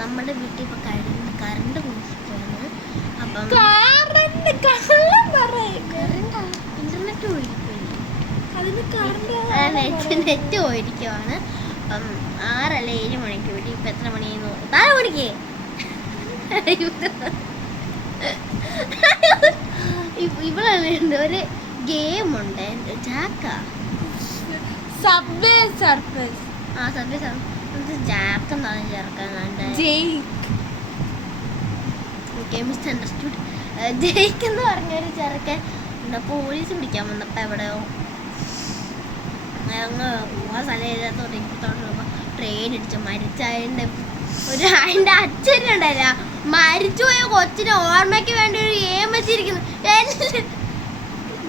നമ്മുടെ വീട്ടിൽ ഇപ്പൊ കറണ്ട് പോയിരിക്കുകയാണ്. അപ്പം ഇന്റർനെറ്റ് നെറ്റ് പോയിരിക്കുവാണ്. അപ്പം 6 അല്ല 7 മണിക്ക് വീട്ടിൽ. ഇപ്പൊ എത്ര മണിയെന്ന് താഴെ മണിക്ക് ഇവിടെ ഒരു ഗെയിം ഉണ്ട് ജാക്ക സബ്വേ സർഫസ്. സബ്വേ ജാക്ക് എന്നാണ് ചേർക്കാൻ ജയിക്ക് എന്ന് പറഞ്ഞൊരു ചെറുക്കൻ എന്താ പോലീസ് പിടിക്കാൻ വന്നപ്പോ എവിടെയോ അങ്ങ് പോവാൻ സ്ഥലം എഴുതാത്തോണ്ട് ഇപ്പത്തോണ്ട് ട്രെയിൻ ഇടിച്ചു മരിച്ചതിന്റെ അതിന്റെ അച്ഛനുണ്ടല്ല മരിച്ചുപോയ കൊച്ചിനെ ഓർമ്മയ്ക്ക് വേണ്ടി ഒരു ഗെയിം വെച്ചിരിക്കുന്നു.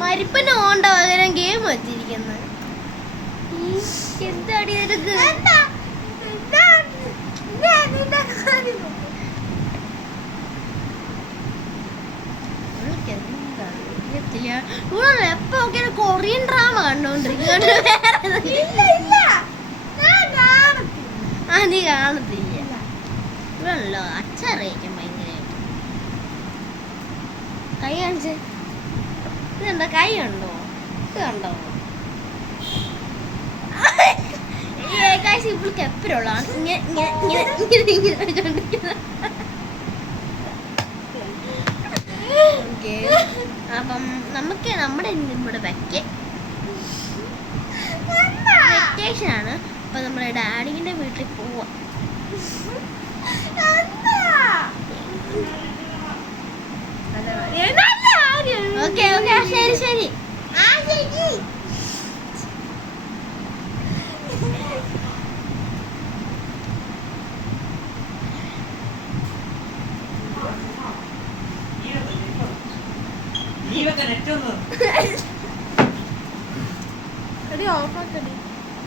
മരിപ്പിന് പോകണ്ട പകരം ഗെയിം വെച്ചിരിക്കുന്നത്. എന്താടി നിനക്ക്? എപ്പോ കൊറിയൻ ഡ്രാമ കണ്ടോണ്ടിരിക്കുന്നു. നീ കാണത്തില്ല. ഇവിടെല്ലോ അച്ചറിയിക്കും ഭയങ്കരമായിട്ട്. കൈ കാണിച്ച്. ഇതെന്താ കൈ കണ്ടോ? ഇത് കണ്ടോ? ഇവൾക്ക് എപ്പോഴുള്ളതാണ് അപ്പം നമുക്ക് നമ്മുടെ ഇവിടെ വെക്കേഷൻ ആണ്. അപ്പൊ നമ്മുടെ ഡാഡിന്റെ വീട്ടിൽ പോവാ. ഓക്കെ ഓക്കെ ശരി ശരി. ഓഫ് ആക്കടി.